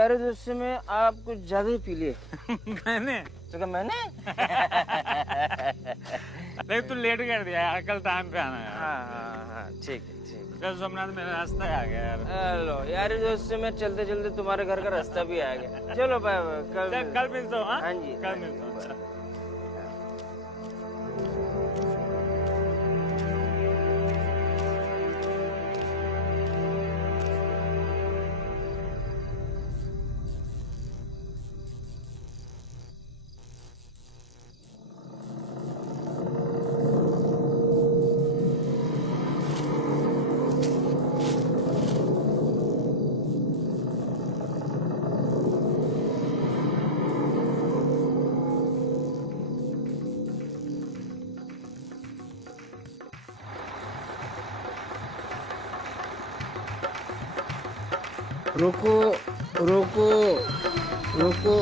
यार दोस्ती में आप कुछ ज्यादा ही पी लिए। मैंने तो क्या मैंने? लेकिन तू लेट कर दिया यार, कल टाइम पे आना यार। हाँ ठीक है ठीक है। कल सोमनाथ मेरा रास्ता आ गया यार। हेलो यार दोस्ती में चलते चलते तुम्हारे घर का रास्ता भी आ गया। चलो बाय बाय, कल मिलता हूँ। हाँ जी कल मिलता हूँ। अच्छा। रुको रुको रुको,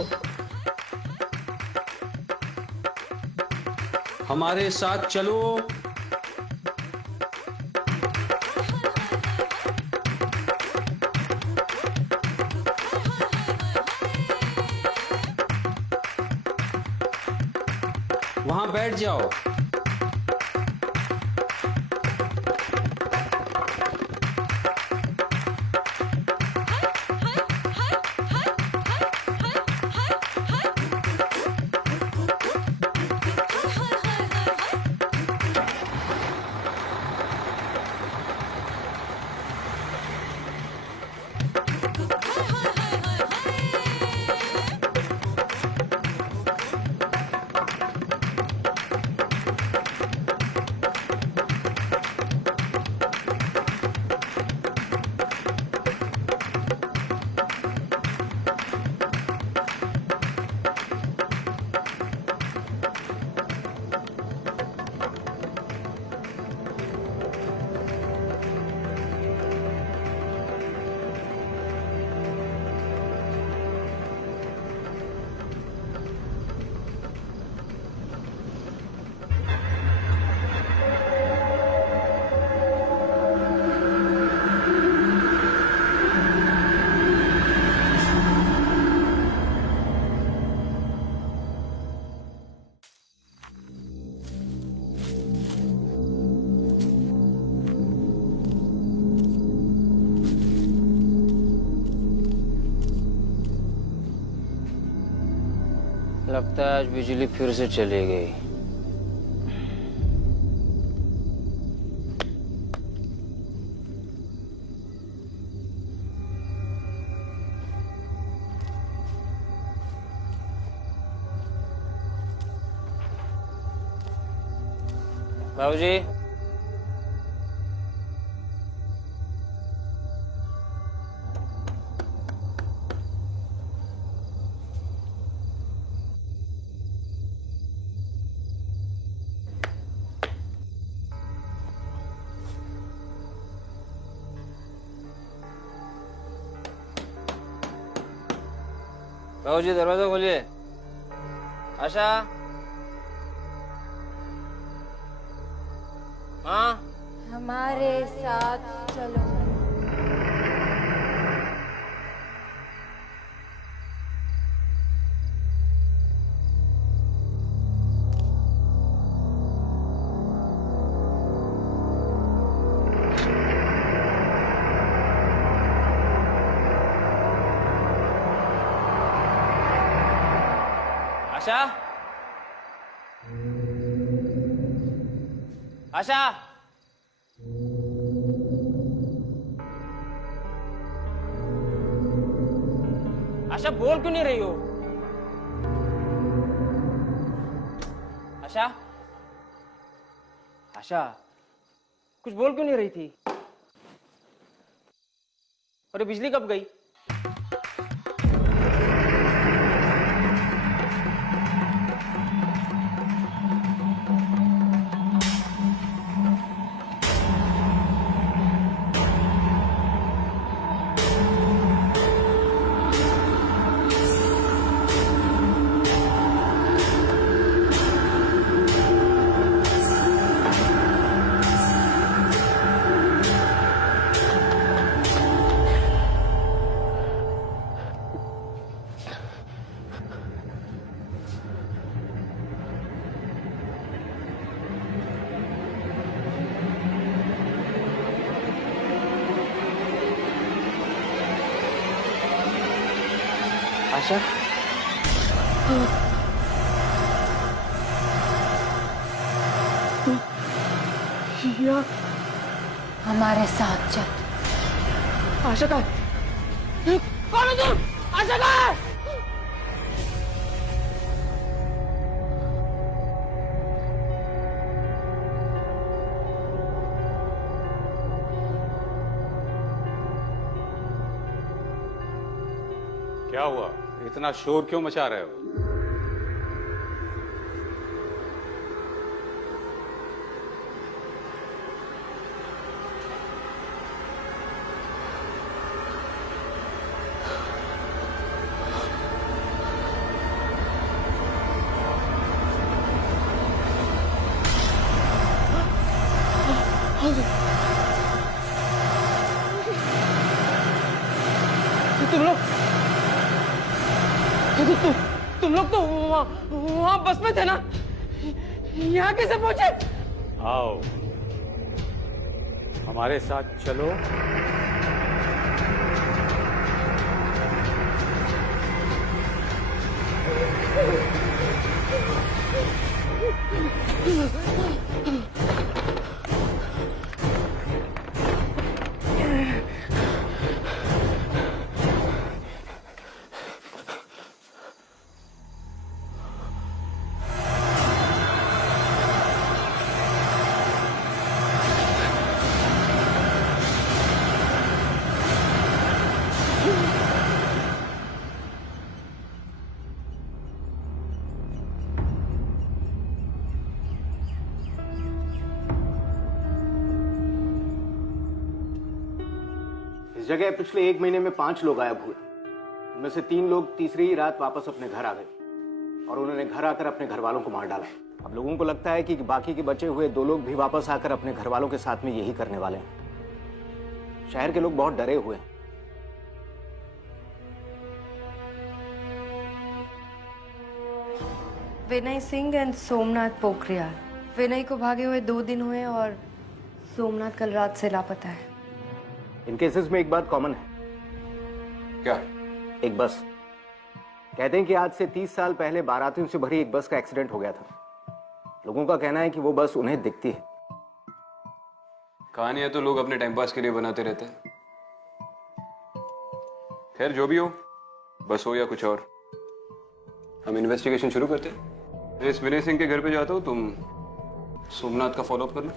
हमारे साथ चलो। वहां बैठ जाओ। लगता है आज बिजली फिर से चली गई। बाबूजी, बाबूजी दरवाजा खोलिए। आशा, हाँ हमारे साथ चलो। आशा, आशा, आशा बोल क्यों नहीं रही हो? आशा, आशा कुछ बोल क्यों नहीं रही थी? अरे बिजली कब गई? आशा हमारे साथ चल। आशा का कौन है तुम? आशा का क्या हुआ? इतना शोर क्यों मचा रहे हो? तुम लोग तो वहाँ बस में थे ना? यहाँ कैसे पहुंचे? आओ, हमारे साथ चलो। इस जगह पिछले 1 महीने में 5 लोग गायब हुए। उनमें से 3 लोग तीसरी ही रात वापस अपने घर आ गए और उन्होंने घर आकर अपने घर वालों को मार डाला। अब लोगों को लगता है कि बाकी के बचे हुए 2 लोग भी वापस आकर अपने घर वालों के साथ में यही करने वाले हैं। शहर के लोग बहुत डरे हुए हैं। विनय सिंह एंड सोमनाथ पोखरियाल। विनय को भागे हुए 2 दिन हुए और सोमनाथ कल रात से लापता है। इन केसेस में एक बात कॉमन है। क्या? एक बस। कहते हैं कि आज से 30 साल पहले बारातियों से भरी एक बस का एक्सीडेंट हो गया था। लोगों का कहना है कि वो बस उन्हें दिखती है। कहानियां तो लोग अपने टाइम पास के लिए बनाते रहते हैं। खैर जो भी हो, बस हो या कुछ और, हम इन्वेस्टिगेशन शुरू करते हैं। मैं इस विनय सिंह के घर पे जाता हूँ, तुम सोमनाथ का फॉलोअप कर लो।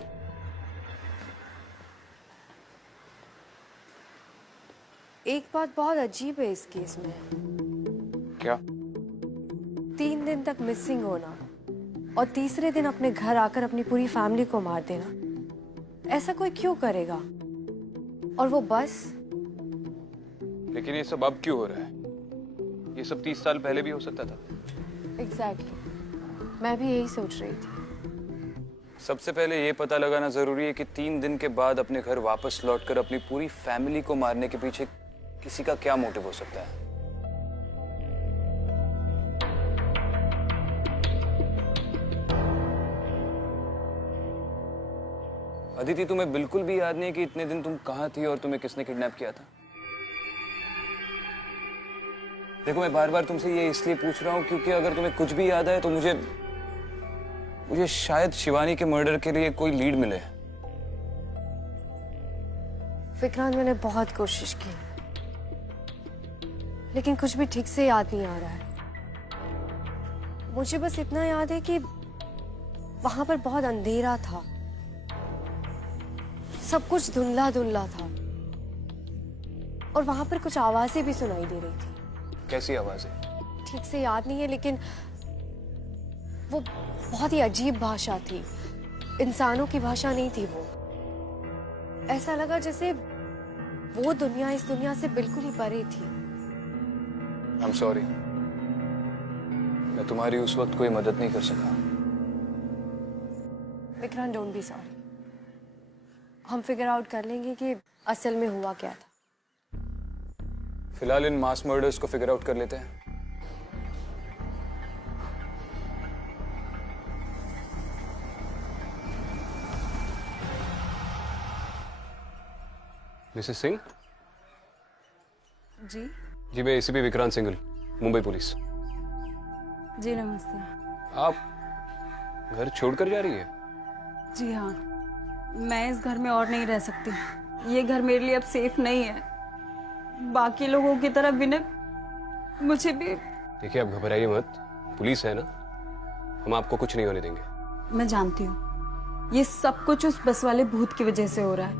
एक बात बहुत अजीब है इस केस में। क्या? 3 दिन तक मिसिंग होना और तीसरे दिन अपने घर आकर अपनी पूरी फैमिली को मार देना, ऐसा कोई क्यों करेगा? और वो बस? लेकिन ये सब अब क्यों हो रहा है? ये सब 30 साल पहले भी हो सकता था। एग्जैक्टली, मैं भी यही सोच रही थी। सबसे पहले ये पता लगाना जरूरी है कि 3 दिन के बाद अपने घर वापस लौटकर अपनी पूरी फैमिली को मारने के पीछे किसी का क्या मोटिव हो सकता है। अदिति, तुम्हें बिल्कुल भी याद नहीं कि इतने दिन तुम कहां थी और तुम्हें किसने किडनैप किया था? देखो, मैं बार बार तुमसे ये इसलिए पूछ रहा हूं क्योंकि अगर तुम्हें कुछ भी याद आए तो मुझे शायद शिवानी के मर्डर के लिए कोई लीड मिले। विक्रांत, मैंने बहुत कोशिश की लेकिन कुछ भी ठीक से याद नहीं आ रहा है। मुझे बस इतना याद है कि वहां पर बहुत अंधेरा था, सब कुछ धुंधला धुंधला था और वहां पर कुछ आवाजें भी सुनाई दे रही थी। कैसी आवाजें? ठीक से याद नहीं है लेकिन वो बहुत ही अजीब भाषा थी, इंसानों की भाषा नहीं थी वो। ऐसा लगा जैसे वो दुनिया इस दुनिया से बिल्कुल ही परे थी। I'm sorry, मैं तुम्हारी उस वक्त कोई मदद नहीं कर सका। Vikrant, don't be sorry. हम फिगर आउट कर लेंगे कि असल में हुआ क्या था। फिलहाल इन मास मर्डर्स को फिगर आउट कर लेते हैं। मिसेस सिंह? जी? जी, मैं एसीपी विक्रांत सिंघल। मुंबई पुलिस। जी नमस्ते। आप घर छोड़कर जा रही है? जी हाँ, मैं इस घर में और नहीं रह सकती। ये घर मेरे लिए अब सेफ नहीं है। बाकी लोगों की तरह विनय मुझे भी। देखिए, आप घबराइए मत, पुलिस है ना, हम आपको कुछ नहीं होने देंगे। मैं जानती हूँ ये सब कुछ उस बस वाले भूत की वजह से हो रहा है।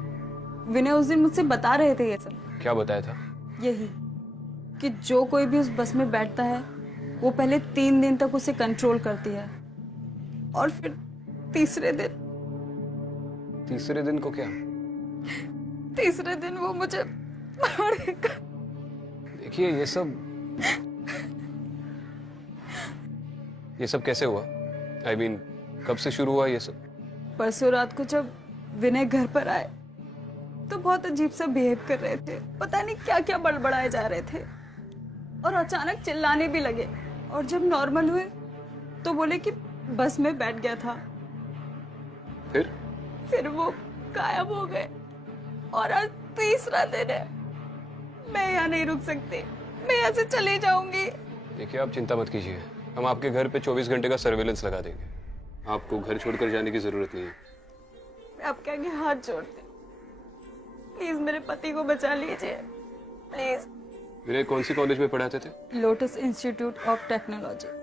विनय उस दिन मुझसे बता रहे थे ये सब। क्या बताया था? यही कि जो कोई भी उस बस में बैठता है वो पहले 3 दिन तक उसे कंट्रोल करती है और फिर तीसरे दिन को क्या? तीसरे दिन वो मुझे मारेगा। देखिए, ये सब कैसे हुआ? I mean, कब से शुरू हुआ ये सब? परसों रात को जब विनय घर पर आए तो बहुत अजीब सा बिहेव कर रहे थे। पता नहीं क्या क्या बड़बड़ाए जा रहे थे और अचानक चिल्लाने भी लगे। और जब नॉर्मल हुए तो बोले कि बस में बैठ गया था। फिर वो गायब हो गए और आज तीसरा दिन है। मैं यहाँ नहीं रुक सकती, मैं यहाँ से चली जाऊंगी। देखिए, आप चिंता मत कीजिए, हम आपके घर पे 24 घंटे का सर्वेलेंस लगा देंगे। आपको घर छोड़कर जाने की जरूरत नहीं है। मैं आपके आगे हाथ जोड़ती, प्लीज मेरे पति को बचा लीजिए, प्लीज। विनय कौन सी कॉलेज में पढ़ाते थे? Lotus institute of technology.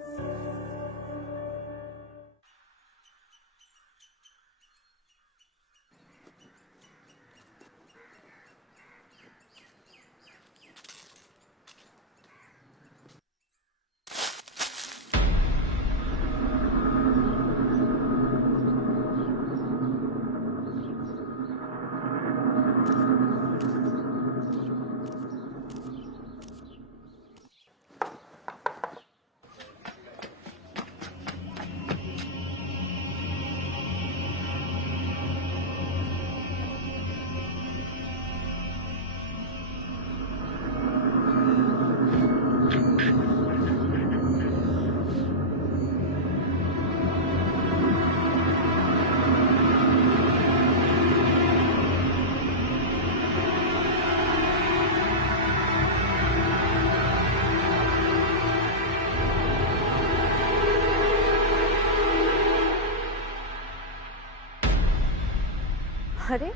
अरे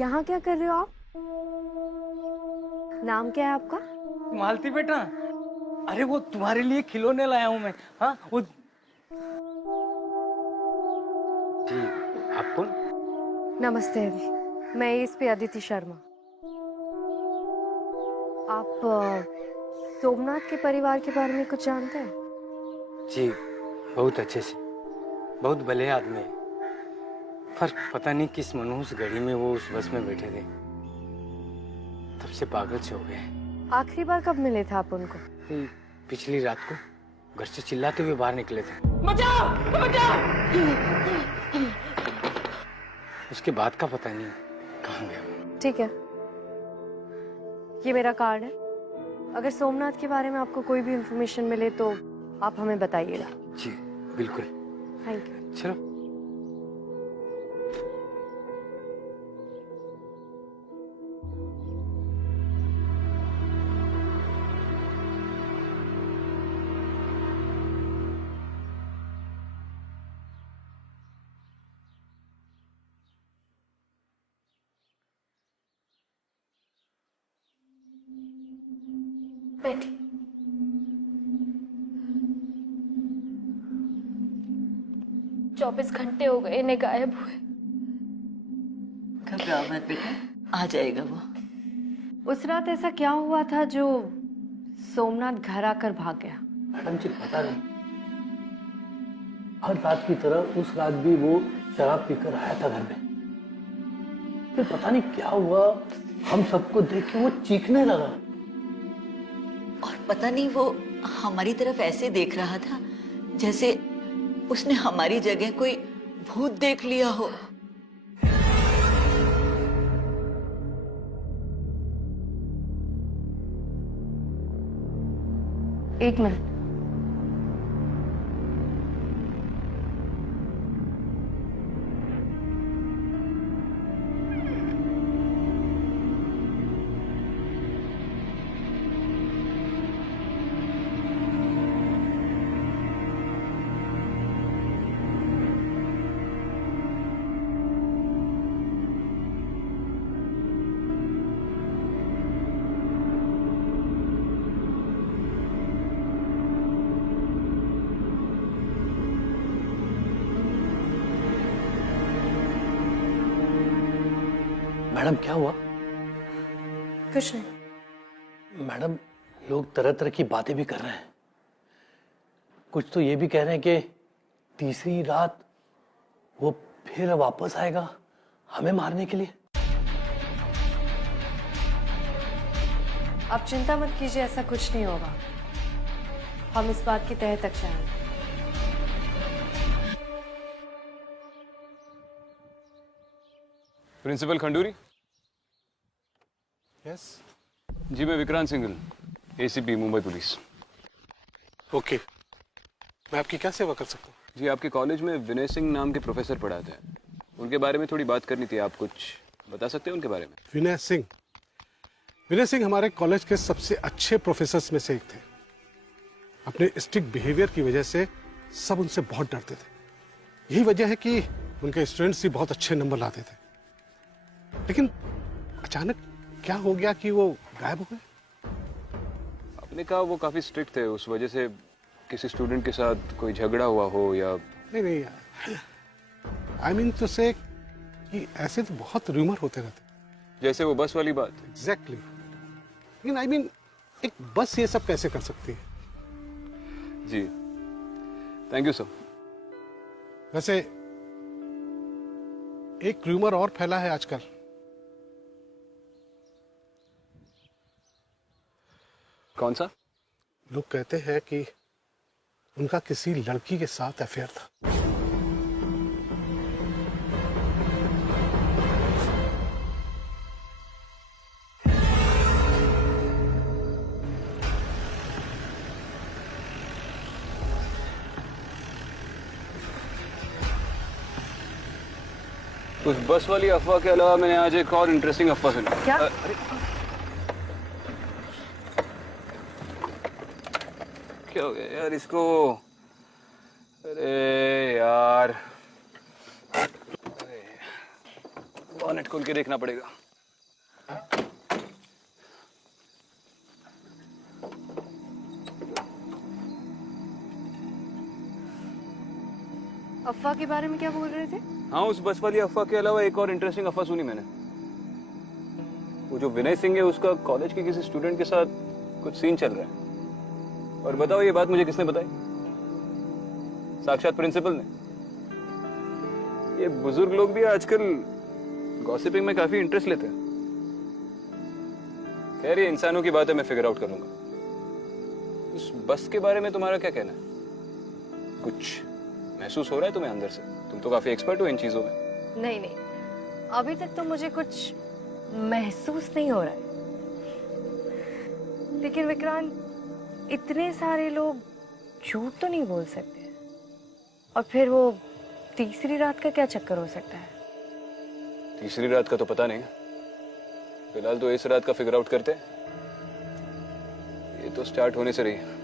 यहाँ क्या कर रहे हो आप? नाम क्या है आपका? मालती बेटा, अरे वो तुम्हारे लिए खिलौने लाया हूँ मैं। हाँ वो जी, आप कौन? नमस्ते अभी, मैं इस पे अदिति शर्मा। आप सोमनाथ के परिवार के बारे में कुछ जानते हैं? जी, बहुत अच्छे से, बहुत भले आदमी है। पर पता नहीं किस मनहूस घड़ी में वो उस बस में बैठे थे, तब से पागल से हो गए। आखिरी बार कब मिले थे आप उनको? पिछली रात को घर से चिल्लाते हुए बाहर निकले थे। बचाओ बचाओ। उसके बाद का पता नहीं कहाँ गया। ठीक है, ये मेरा कार्ड है। अगर सोमनाथ के बारे में आपको कोई भी इंफॉर्मेशन मिले तो आप हमें बताइएगा। जी बिल्कुल। Thank you. चलो। बैठिए। 24 घंटे हो गए इन्हें गायब हुए। घबराओ मत बेटा, आ जाएगा वो। उस रात ऐसा क्या हुआ था जो सोमनाथ घर आकर भाग गया? मैडम जी पता नहीं, हर रात की तरह उस रात भी वो शराब पीकर आया था घर में। फिर पता नहीं क्या हुआ, हम सबको देख के वो चीखने लगा। और पता नहीं वो हमारी तरफ ऐसे देख रहा था जैसे उसने हमारी जगह कोई भूत देख लिया हो। एक मिनट। मैडम क्या हुआ? कुछ नहीं। मैडम लोग तरह तरह की बातें भी कर रहे हैं। कुछ तो ये भी कह रहे हैं कि तीसरी रात वो फिर वापस आएगा हमें मारने के लिए। आप चिंता मत कीजिए, ऐसा कुछ नहीं होगा। हम इस बात की तह तक जाएंगे। प्रिंसिपल खंडूरी। यस। जी मैं Vikrant Singhal, ACP Mumbai police. Okay, मैं आपकी क्या सेवा कर सकता हूँ? जी आपके कॉलेज में विनय सिंह नाम के प्रोफेसर पढ़ाते हैं, उनके बारे में थोड़ी बात करनी थी। आप कुछ बता सकते हैं उनके बारे में? विनय सिंह? विनय सिंह हमारे कॉलेज के सबसे अच्छे प्रोफेसर्स में से एक थे। अपने स्ट्रिक्ट बिहेवियर की वजह से सब उनसे बहुत डरते थे। यही वजह है कि उनके स्टूडेंट्स भी बहुत अच्छे नंबर लाते थे। लेकिन अचानक क्या हो गया कि वो गायब हो गए? आपने कहा वो काफी स्ट्रिक्ट थे, उस वजह से किसी स्टूडेंट के साथ कोई झगड़ा हुआ हो या? नहीं, आई मीन टू से कि ऐसे तो बहुत रूमर होते रहते। जैसे वो बस वाली बात। एग्जैक्टली। लेकिन आई मीन एक बस ये सब कैसे कर सकती है? जी थैंक यू सर। वैसे एक रूमर और फैला है आजकल। कौन सा? लोग कहते हैं कि उनका किसी लड़की के साथ अफेयर था। उस बस वाली अफवाह के अलावा मैंने आज एक और इंटरेस्टिंग अफवाह सुनी। क्या? क्या हो गया यार इसको? अरे यार, बॉनेट खोल के देखना पड़ेगा। अफवाह के बारे में क्या बोल रहे थे? हाँ, उस बस वाली अफवाह के अलावा एक और इंटरेस्टिंग अफवाह सुनी मैंने। वो जो विनय सिंह है उसका कॉलेज के किसी स्टूडेंट के साथ कुछ सीन चल रहा है। और बताओ ये बात मुझे किसने बताई? साक्षात प्रिंसिपल ने। ये बुजुर्ग लोग भी आजकल गॉसिपिंग में काफी इंटरेस्ट लेते हैं। खैर ये इंसानों की बात है, मैं फिगर आउट कर लूंगा। उस बस के बारे में तुम्हारा क्या कहना है? कुछ महसूस हो रहा है तुम्हें अंदर से? तुम तो काफी एक्सपर्ट हो इन चीजों में। नहीं, अभी तक तो मुझे कुछ महसूस नहीं हो रहा है। लेकिन विक्रांत, इतने सारे लोग झूठ तो नहीं बोल सकते। और फिर वो तीसरी रात का क्या चक्कर हो सकता है? तीसरी रात का तो पता नहीं, फिलहाल तो इस रात का फिगर आउट करते हैं। ये तो स्टार्ट होने से रही है।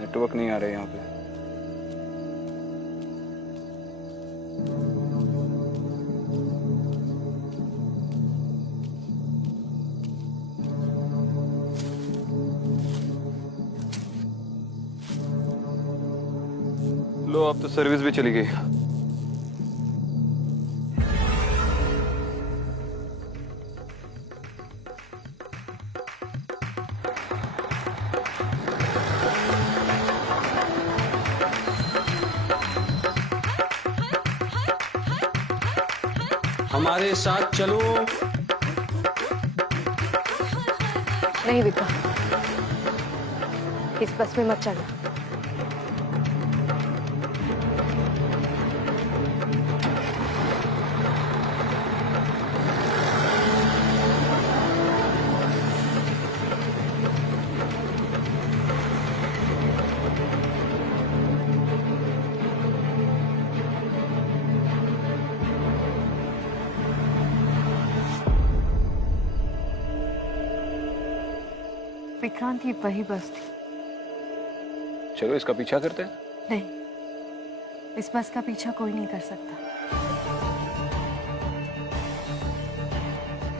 नेटवर्क नहीं आ रहा है यहाँ पे। लो अब तो सर्विस भी चली गई। हमारे साथ चलो। नहीं विक्रांत, इस बस में मत चलना। विक्रांत, ये वही बस थी। चलो इसका पीछा करते हैं। नहीं, इस बस का पीछा कोई नहीं कर सकता।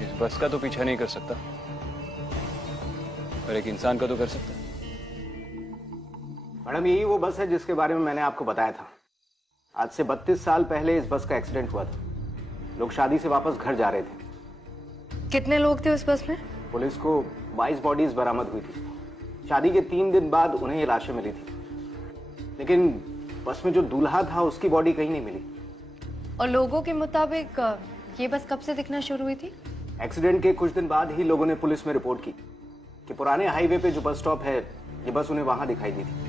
इस बस का तो पीछा नहीं कर सकता, पर एक इंसान का तो कर सकता है। मैडम, यही वो बस है जिसके बारे में मैंने आपको बताया था। आज से 32 साल पहले इस बस का एक्सीडेंट हुआ था। लोग शादी से वापस घर जा रहे थे। कितने लोग थे उस बस में? पुलिस को 22 बॉडीज बरामद हुई थी। शादी के 3 दिन बाद उन्हें ये लाशें मिली थी, लेकिन बस में जो दूल्हा था उसकी बॉडी कहीं नहीं मिली। और लोगों के मुताबिक ये बस कब से दिखना शुरू हुई थी? एक्सीडेंट के कुछ दिन बाद ही लोगों ने पुलिस में रिपोर्ट की कि पुराने हाईवे पे जो बस स्टॉप है, ये बस उन्हें वहां दिखाई दी थी।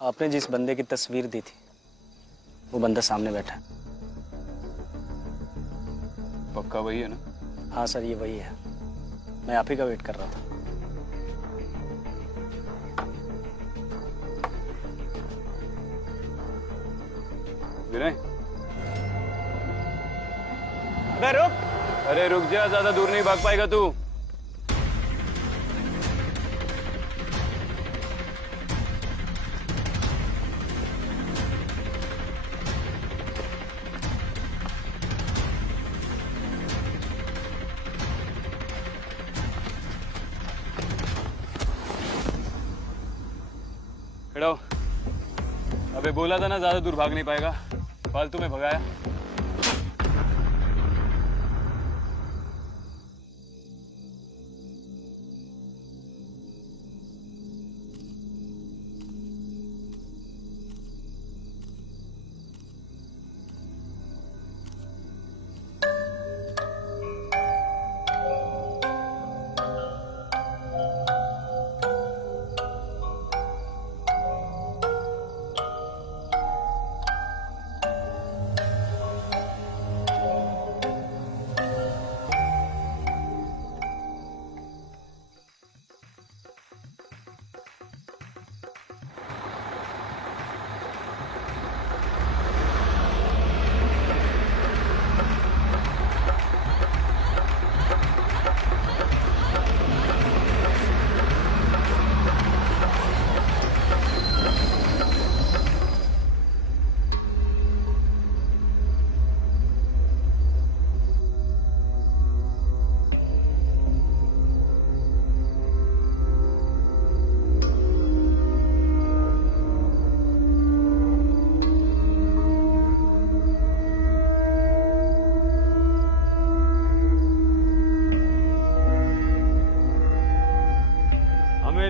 आपने जिस बंदे की तस्वीर दी थी वो बंदा सामने बैठा है। पक्का वही है ना? हाँ सर, ये वही है। मैं आप ही का वेट कर रहा था। विनय, अरे रुक! अरे रुक जा, ज्यादा दूर नहीं भाग पाएगा तू। खड़ा हो। अबे बोला था ना ज्यादा दूर भाग नहीं पाएगा, फालतू में भगाया।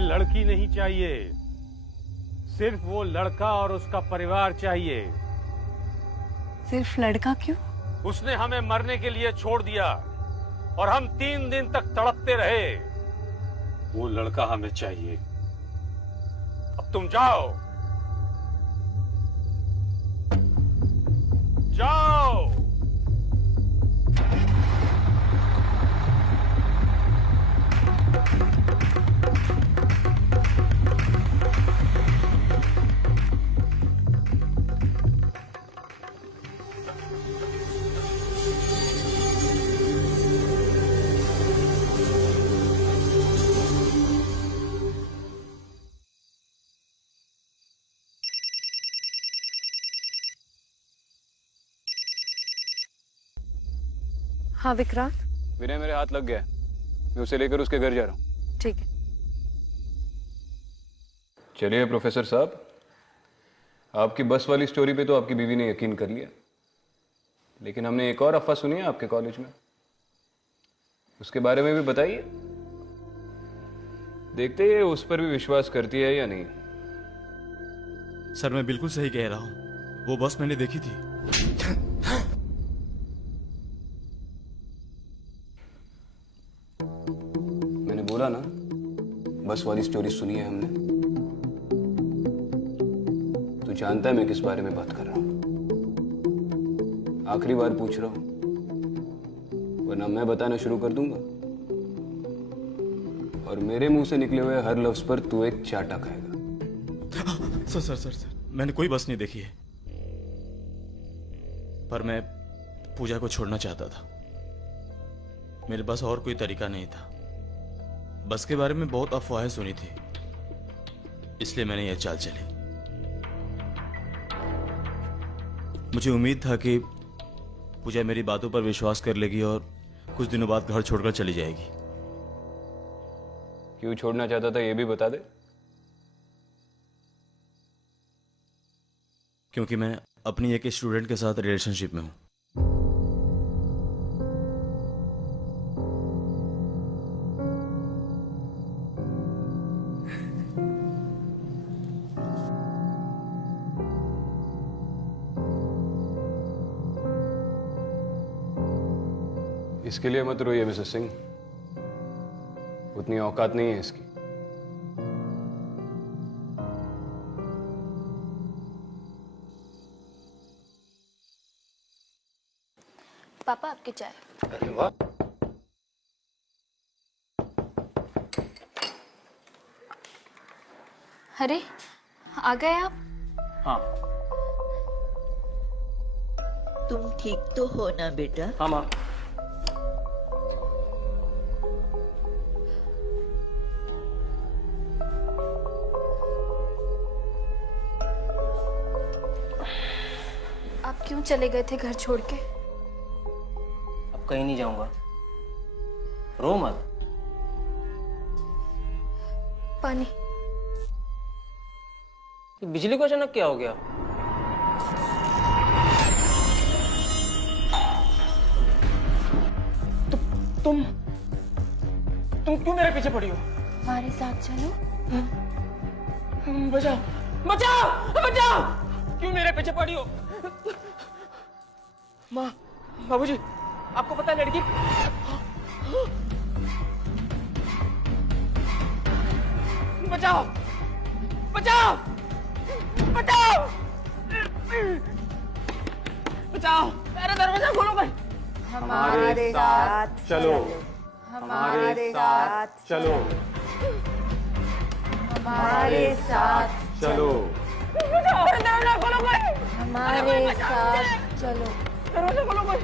लड़की नहीं चाहिए, सिर्फ वो लड़का और उसका परिवार चाहिए। सिर्फ लड़का क्यों? उसने हमें मरने के लिए छोड़ दिया और हम 3 दिन तक तड़पते रहे। वो लड़का हमें चाहिए। अब तुम जाओ, जाओ। हाँ विक्रांत। विनय मेरे हाथ लग गया, मैं उसे लेकर उसके घर जा रहा हूँ। ठीक है। चलिए प्रोफेसर साहब, आपकी बस वाली स्टोरी पे तो आपकी बीवी ने यकीन कर लिया, लेकिन हमने एक और अफवाह सुनी है आपके कॉलेज में, उसके बारे में भी बताइए। देखते हैं उस पर भी विश्वास करती है या नहीं। सर मैं बिल्कुल सही कह रहा हूँ, वो बस मैंने देखी थी। मैंने बोला ना, बस वाली स्टोरी सुनी है हमने। तू जानता है मैं किस बारे में बात कर रहा हूं। आखिरी बार पूछ रहा हूं, वरना मैं बताना शुरू कर दूंगा और मेरे मुंह से निकले हुए हर लफ्ज पर तू एक चाटा खाएगा। सर सर सर सर मैंने कोई बस नहीं देखी है, पर मैं पूजा को छोड़ना चाहता था। मेरे पास और कोई तरीका नहीं था। बस के बारे में बहुत अफवाहें सुनी थी, इसलिए मैंने यह चाल चली। मुझे उम्मीद था कि पूजा मेरी बातों पर विश्वास कर लेगी और कुछ दिनों बाद घर छोड़कर चली जाएगी। क्यों छोड़ना चाहता था ये भी बता दे। क्योंकि मैं अपनी एक स्टूडेंट के साथ रिलेशनशिप में हूँ। इसके लिए मत रोइए मिसेस सिंह, उतनी औकात नहीं है इसकी। पापा आपकी चाय। अरे वाह, अरे आ गए आप? हाँ तुम ठीक तो हो ना बेटा? हाँ माँ। आप क्यों चले गए थे घर छोड़ के? अब कहीं नहीं जाऊंगा, रो मत। पानी। बिजली को अचानक क्या हो गया? तुम क्यों मेरे पीछे पड़ी हो? हमारे साथ चलो। बचाओ बचाओ बचाओ! क्यों मेरे पीछे पड़ी हो? माँ, बाबूजी, आपको पता है लड़की? बचाओ बचाओ बचाओ बचाओ! अरे दरवाजा खोलो भाई। हमारे साथ चलो, हमारे साथ चलो, हमारे साथ चलो, दरवाजा खोलो भाई। हमारे साथ चलो, दरवाजा खोलो भाई।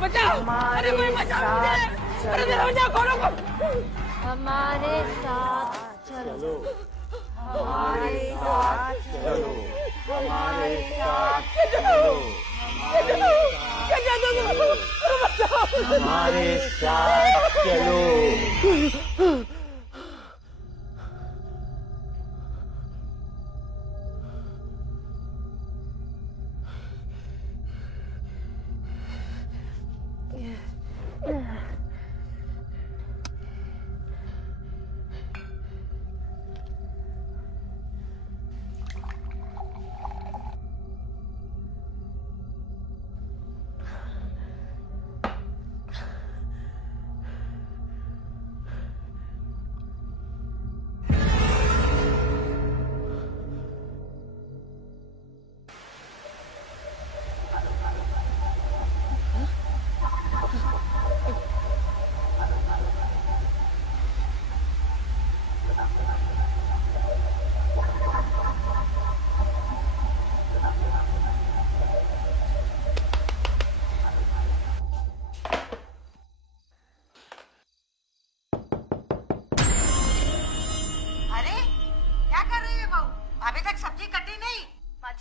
बचाओ! अरे कोई बचाओ मुझे! अरे दरवाजा खोलो भाई। हमारे साथ चलो, हमारे साथ चलो, हमारे साथ चलो, हमारे साथ चलो।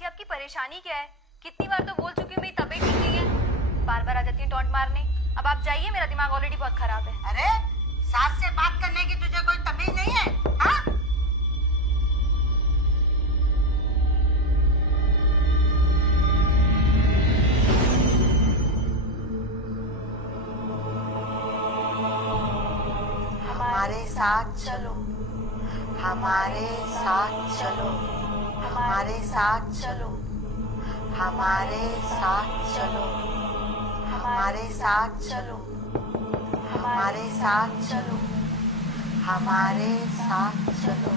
आपकी परेशानी क्या है? कितनी बार तो बोल चुकी हूँ मेरी तबीयत ठीक नहीं है, बार बार आ जाती है टॉन्ट मारने। अब आप जाइए, मेरा दिमाग ऑलरेडी बहुत खराब है। अरे सास से बात करने की तुझे कोई तमीज नहीं है? हाँ? हमारे साथ चलो, हमारे साथ चलो, हमारे साथ चलो, हमारे साथ चलो, हमारे साथ चलो, हमारे साथ चलो, हमारे साथ चलो।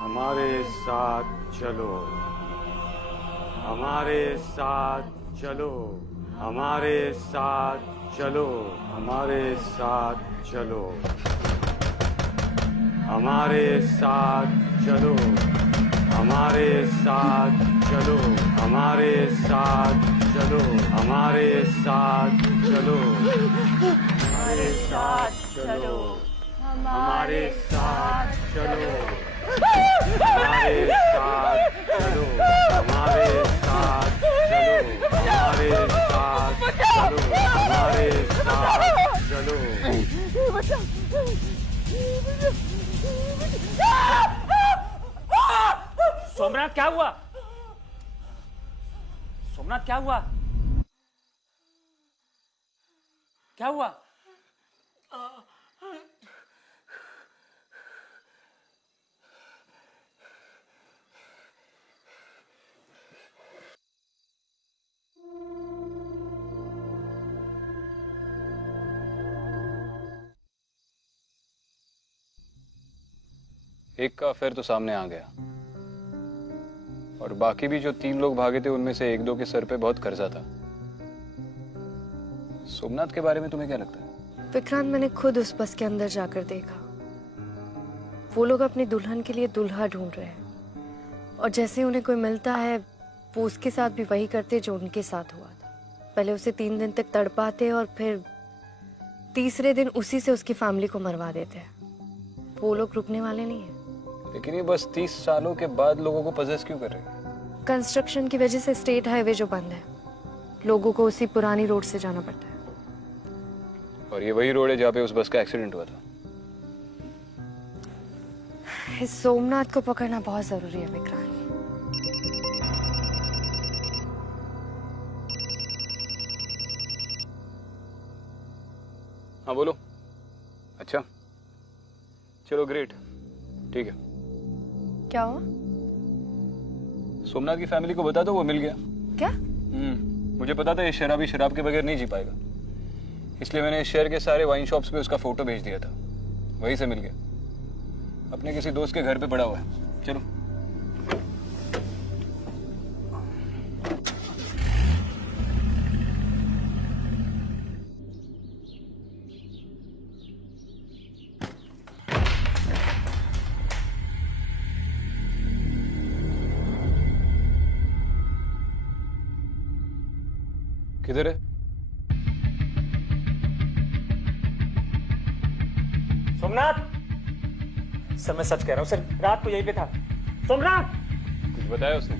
हमारे साथ चलो, हमारे साथ चलो, हमारे साथ चलो, हमारे साथ चलो, हमारे साथ चलो, हमारे साथ चलो हमारे साथ चलो हमारे साथ चलो हमारे साथ चलो हमारे साथ चलो हमारे साथ चलो हमारे साथ चलो हमारे साथ चलो हमारे साथ चलो सोमनाथ क्या हुआ? सोमनाथ क्या हुआ? क्या हुआ? एक का अफेयर तो सामने आ गया और बाकी भी जो 3 लोग भागे थे उनमें से 1-2 के सर पे बहुत कर्जा था। सोमनाथ के बारे में तुम्हें क्या लगता है? विक्रांत, मैंने खुद उस बस के अंदर जाकर देखा। वो लोग अपनी दुल्हन के लिए दूल्हा ढूंढ रहे हैं और जैसे उन्हें कोई मिलता है वो उसके साथ भी वही करते जो उनके साथ हुआ था। पहले उसे 3 दिन तक तड़पाते और फिर तीसरे दिन उसी से उसकी फैमिली को मरवा देते हैं। वो लोग रुकने वाले नहीं है। लेकिन ये बस 30 सालों के बाद लोगों को पजेस क्यों कर रहे हैं? कंस्ट्रक्शन की वजह से स्टेट हाईवे जो बंद है, लोगों को उसी पुरानी रोड से जाना पड़ता है। और ये वही रोड है जहाँ पे उस बस का एक्सीडेंट हुआ था। इस सोमनाथ को पकड़ना बहुत जरूरी है विक्रांत। हाँ बोलो। अच्छा चलो ग्रेट, ठीक है। क्या हुआ? सोमनाथ की फैमिली को बता दो, वो मिल गया। क्या? मुझे पता था ये शराबी शराब के बगैर नहीं जी पाएगा, इसलिए मैंने शहर के सारे वाइन शॉप्स पे उसका फोटो भेज दिया था, वहीं से मिल गया। अपने किसी दोस्त के घर पे पड़ा हुआ है। चलो किधर है? सोमनाथ! सर मैं सच कह रहा हूँ सर, रात को यहीं पे था। सोमनाथ! कुछ बताया उसने?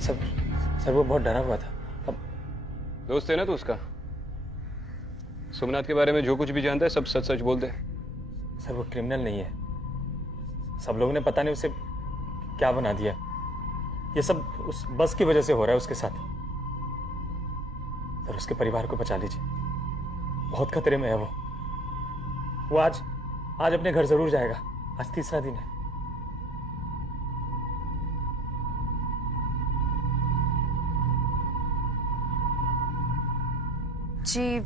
सर वो बहुत डरा हुआ था। अब दोस्त है ना तू उसका? सोमनाथ के बारे में जो कुछ भी जानता है सब सच सच बोल दे। सर वो क्रिमिनल नहीं है, सब लोगों ने पता नहीं उसे क्या बना दिया। ये सब उस बस की वजह से हो रहा है उसके साथ। सर उसके परिवार को बचा लीजिए, बहुत खतरे में है वो आज अपने घर जरूर जाएगा। आज 3रा दिन है। जी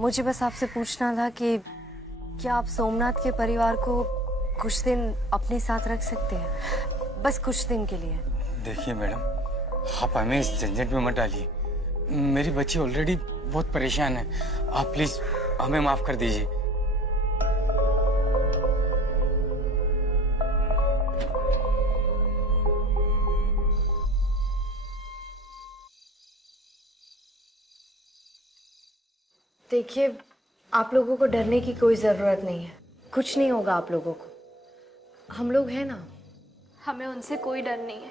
मुझे बस आपसे पूछना था कि क्या आप सोमनाथ के परिवार को कुछ दिन अपने साथ रख सकते हैं, बस कुछ दिन के लिए? देखिए मैडम, आप हमें इस झंझट में मत डालिए। मेरी बच्ची ऑलरेडी बहुत परेशान है। आप प्लीज हमें माफ कर दीजिए। देखिए, आप लोगों को डरने की कोई जरूरत नहीं है। कुछ नहीं होगा आप लोगों को। हम लोग हैं ना। हमें उनसे कोई डर नहीं है।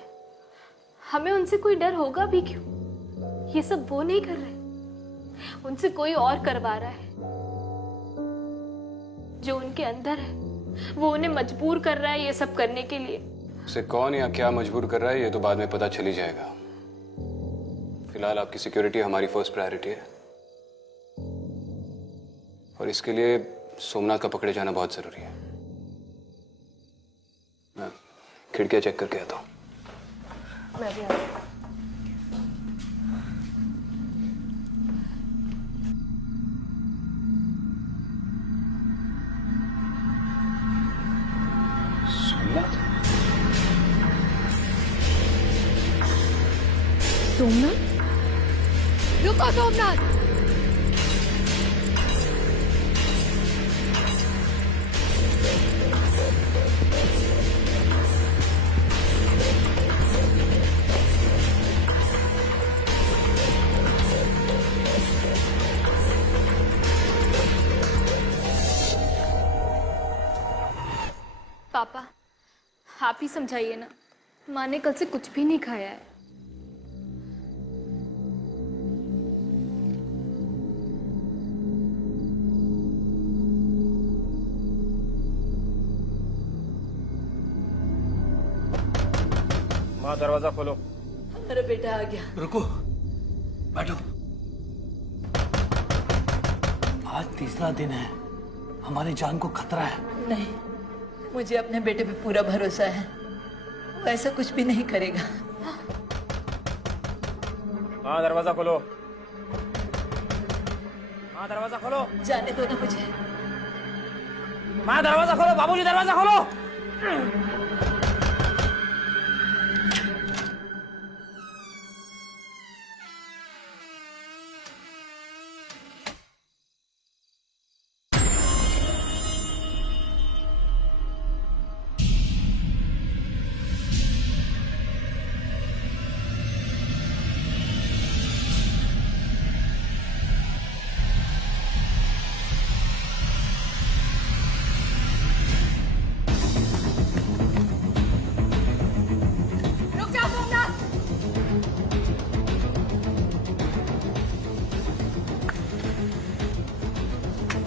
हमें उनसे कोई डर होगा भी क्यों? ये सब वो नहीं कर रहे, उनसे कोई और करवा रहा है। जो उनके अंदर है वो उन्हें मजबूर कर रहा है ये सब करने के लिए। उसे कौन या क्या मजबूर कर रहा है ये तो बाद में पता चल ही जाएगा। फिलहाल आपकी सिक्योरिटी हमारी फर्स्ट प्रायोरिटी है और इसके लिए सोमनाथ का पकड़े जाना बहुत जरूरी है। मैं खिड़कियां चेक करके आता हूँ। मैं भी आ रही हूँ। सोमनाथ, रुको सोमनाथ। पापा आप ही समझाइए ना, माँ ने कल से कुछ भी नहीं खाया है। माँ दरवाजा खोलो। मेरा बेटा आ गया। रुको, बैठो। आज तीसरा दिन है, हमारी जान को खतरा है। नहीं, मुझे अपने बेटे पे पूरा भरोसा है, वो ऐसा कुछ भी नहीं करेगा। हाँ दरवाजा खोलो। हाँ दरवाजा खोलो। जाने दो ना मुझे। हाँ दरवाजा खोलो, बाबूजी दरवाजा खोलो।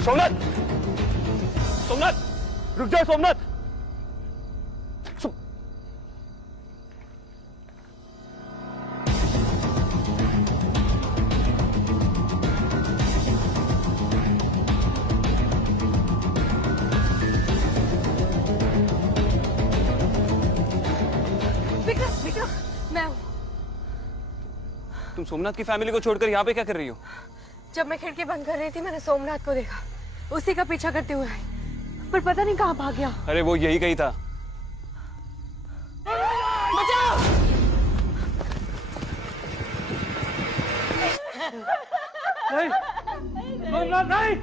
सोमनाथ, सोमनाथ, रुक जाओ सोमनाथ। विक्रम, मैं हूँ। तुम सोमनाथ की फैमिली को छोड़कर यहाँ पे क्या कर रही हो? जब मैं खिड़की बंद कर रही थी, मैंने सोमनाथ को देखा, उसी का पीछा करते हुए, पर पता नहीं कहाँ भाग गया। अरे वो यही कही था। बचाओ! नहीं, सोमनाथ नहीं।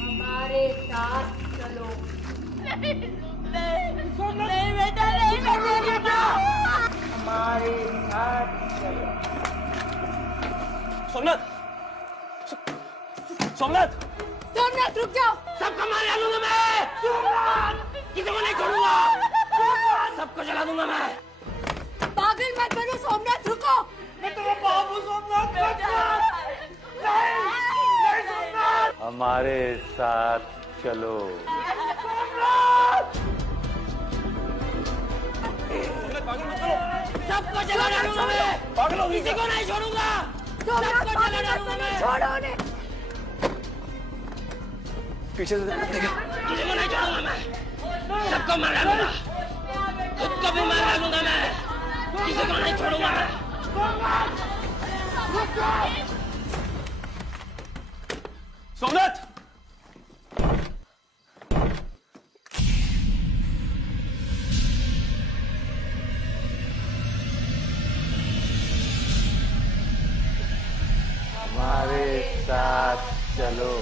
हमारे साथ चलो। नहीं बेटा, नहीं बेटा, हमारे साथ चलो। सोमनाथ, सोमनाथ, सोमनाथ रुक जाओ। सबको मार डालूंगा मैं। किसी को नहीं छोड़ूंगा। सबको जला दूंगा मैं। पागल मत बनो सोमनाथ, रुको। मैं तुम्हें बाबू सोमनाथ नहीं सोमनाथ। हमारे साथ चलो। सबको जला डालूंगा मैं। पागल हो गई किसी को नहीं छोड़ूंगा। सोमनाथ पागल मत बनो, छोड़ो उन्हें। पीछे से देखा। किसी को नहीं छोड़ूंगा मैं। सबको मार डालूंगा। खुद को भी मार डालूंगा मैं। किसी को नहीं छोड़ूंगा मैं। सोमनाथ, हमारे साथ चलो,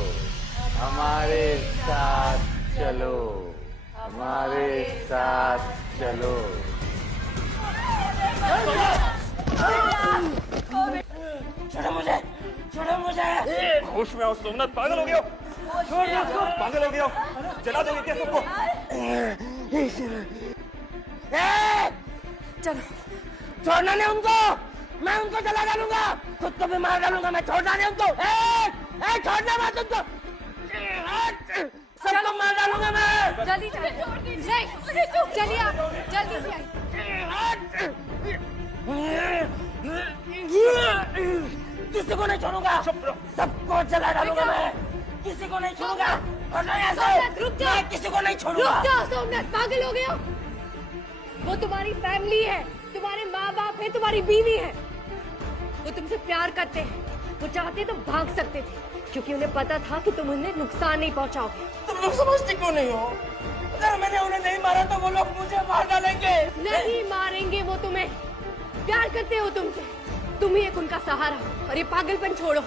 हमारे साथ चलो, हमारे साथ चलो। छोड़ो मुझे, छोड़ो मुझे। होश में आओ सोमनाथ, पागल हो गया हो। छोड़ दो, पागल हो गया हो। जला दोगे क्या सबको? चलो, छोड़ना नहीं उनको। मैं उनको जला डालूंगा। खुद को भी मार डालूंगा मैं। छोड़ना नहीं उनको। छोड़ना मत उनको। सबको मार डालूंगा मैं। जल्दी चलिए आप, जल्दी से किसी को नहीं छोड़ूंगा। सबको जला डालूंगा मैं। किसी को नहीं छोड़ूंगा। रुक जाओ। मैं किसी को नहीं छोड़ूंगा। रुक जाओ सोमनाथ, पागल हो गए हो? वो तुम्हारी फैमिली है, तुम्हारे माँ बाप है, तुम्हारी बीवी है। वो तुमसे प्यार करते हैं। वो चाहते तो भाग सकते थे, क्योंकि उन्हें पता था कि तुम उन्हें नुकसान नहीं पहुंचाओगे। तुम लोग समझते क्यों नहीं हो? अगर मैंने उन्हें नहीं मारा तो वो लोग मुझे मार डालेंगे। नहीं मारेंगे वो तुम्हें। प्यार करते हो तुमसे, तुम ही एक उनका सहारा हो। और ये पागलपन छोड़ो।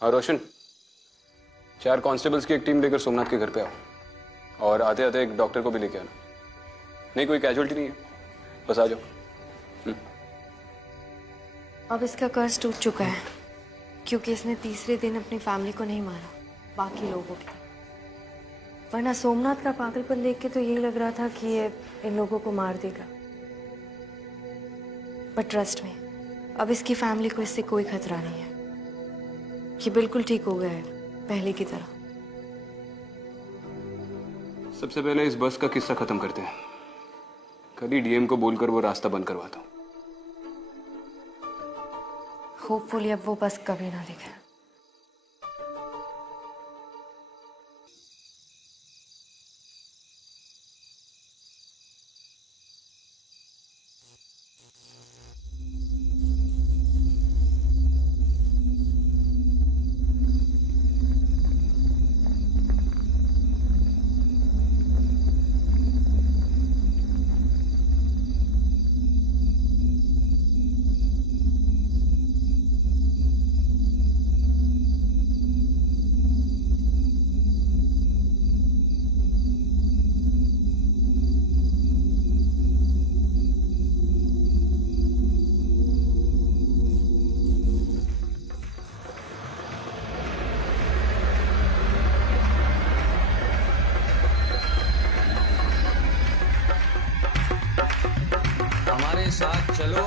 हाँ रोशन, 4 कांस्टेबल्स की एक टीम लेकर सोमनाथ के घर पे आओ और आते आते एक डॉक्टर को भी लेके आना। नहीं, कोई कैजुअल्टी नहीं है, बस आ जाओ। अब इसका कर्ज टूट चुका है क्योंकि इसने तीसरे दिन अपनी फैमिली को नहीं मारा, बाकी लोगों की। वरना सोमनाथ का पागलपन देख के तो यही लग रहा था कि ये इन लोगों को मार देगा। बट ट्रस्ट में अब इसकी फैमिली को इससे कोई खतरा नहीं है। ये बिल्कुल ठीक हो गया है, पहले की तरह। सबसे पहले इस बस का किस्सा खत्म करते हैं। कल ही डीएम को बोलकर वो रास्ता बंद करवाता हूँ। होपफुली अब वो बस कभी ना दिखे। हमारे साथ चलो।